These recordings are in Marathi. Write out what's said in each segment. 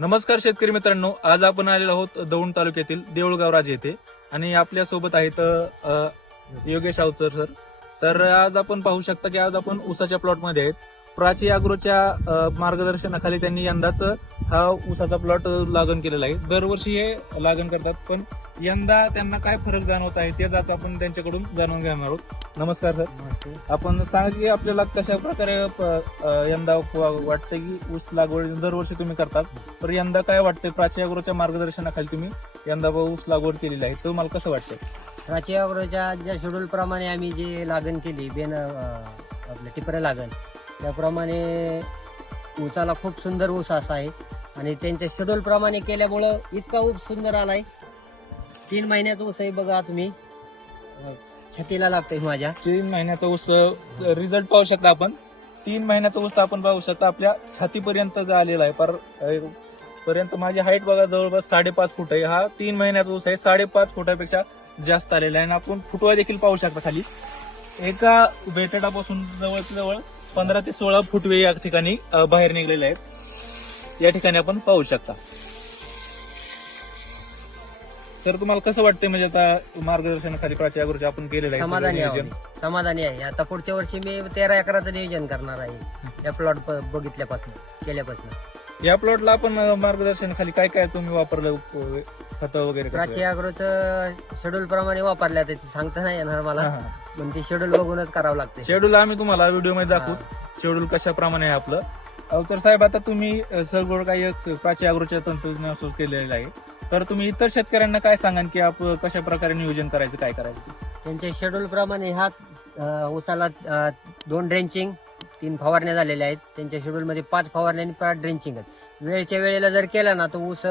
नमस्कार शेतकरी मित्रांनो आज आपण आलेलो आहोत दौंड तालुक्यातील देऊळगाव राजे येथे. आणि आपल्यासोबत आहेत योगेश अवचर सर. तर आज आपण पाहू शकता की आज आपण ऊसाच्या प्लॉटमध्ये आहेत. प्राची अग्रोच्या मार्गदर्शनाखाली त्यांनी यंदाच हा ऊसाचा प्लॉट लागण केलेला आहे. दरवर्षी हे लागण करतात पण यंदा त्यांना काय फरक जाणवत आहे तेच आज आपण त्यांच्याकडून जाणून घेणार आहोत. नमस्कार सर. आपण सांगा की आपल्याला कशा प्रकारे यंदा वाटतं की ऊस लागवड दरवर्षी तुम्ही करतात तर यंदा काय वाटतंय? प्राची अॅग्रोच्या मार्गदर्शनाखाली तुम्ही यंदा ऊस लागवड केलेली आहे तर मला कसं वाटतंय? प्राची अग्रोच्या ज्या शेड्यूल प्रमाणे आम्ही जे लागण केली बेन आपलं टिपरे लागण त्याप्रमाणे ऊसाला खूप सुंदर ऊस असा आहे. आणि त्यांच्या शेड्यूल प्रमाणे केल्यामुळं इतका ऊस सुंदर आलाय तीन महिन्याचा ऊस आहे बघा तुम्ही. अं, छातीला लागतोय माझ्या. तीन महिन्याचा ऊस रिझल्ट पाहू शकता आपण. तीन महिन्याचा ऊस आपण पाहू शकता आपल्या छातीपर्यंत आलेला आहे पर पर्यंत माझी हाईट बघा जवळपास साडेपाच फूट आहे. हा तीन महिन्याचा ऊस आहे साडेपाच फुटापेक्षा जास्त आलेला आहे. आणि आपण फुटवा देखील पाहू शकता खाली. एका बेटडापासून जवळ जवळ पंधरा ते सोळा फुटवे या ठिकाणी बाहेर निघलेले आहेत. या ठिकाणी आपण पाहू शकता. तर तुम्हाला कसं वाटतंय म्हणजे आता मार्गदर्शनाखाली प्राची अगोदर आपण केलेलं आहे समाधानी आहे नियोजन? समाधानी आहे. आता पुढच्या वर्षी मी तेरा एकराचं नियोजन करणार आहे. या प्लॉट बघितल्यापासून केल्यापासून. या प्लॉटला आपण अ, मार्गदर्शनाखाली काय काय तुम्ही वापरलं खतं वगैरे कसं? प्राची अग्रोचं शेड्यूल प्रमाणे वापरल्या ते सांगता नाही येणार मला. हा, हा. पण ते शेड्यूल बघूनच करावं लागते शेड्यूल आम्ही तुम्हाला व्हिडिओमध्ये दाखवूच शेड्यूल कशा प्रमाणे आहे आपलं. अवचर साहेब आता तुम्ही अ, सर्व काही एक प्राची अग्रोच्या तंत्रज्ञान केलेलं आहे. तर तुम्ही इतर शेतकऱ्यांना काय सांगाल की आप कशा प्रकारे नियोजन करायचं काय करायचं? त्यांच्या शेड्यूल प्रमाणे ह्या अं, ऊसाला दोन ड्रेंचिंग तीन फवारण्या झालेल्या आहेत. त्यांच्या शेड्यूलमध्ये पाच फवारण्या आणि पाच ड्रेंचिंग आहेत. वेळच्या वेळेला जर केला ना तर ऊस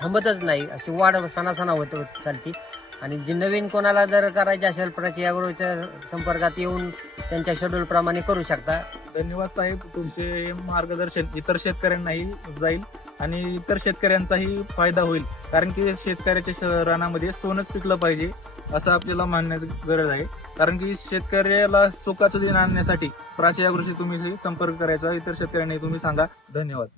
थांबतच नाही. अशी वाढ सणासणा होत होत चालती. आणि जी नवीन कोणाला जर करायचे असेल प्राची संपर्कात येऊन त्यांच्या शेड्यूल प्रमाणे करू शकता. धन्यवाद साहेब तुमचे हे मार्गदर्शन इतर शेतकऱ्यांनाही जाईल आणि इतर शेतकऱ्यांचाही फायदा होईल. कारण की शेतकऱ्याच्या श- रानामध्ये सोनच पिकलं पाहिजे असं आपल्याला मानण्याची गरज आहे. कारण की शेतकऱ्याला सुखाचं दिन आणण्यासाठी प्राची अग्रोशी तुम्ही संपर्क करायचा इतर शेतकऱ्यांनी तुम्ही सांगा. धन्यवाद.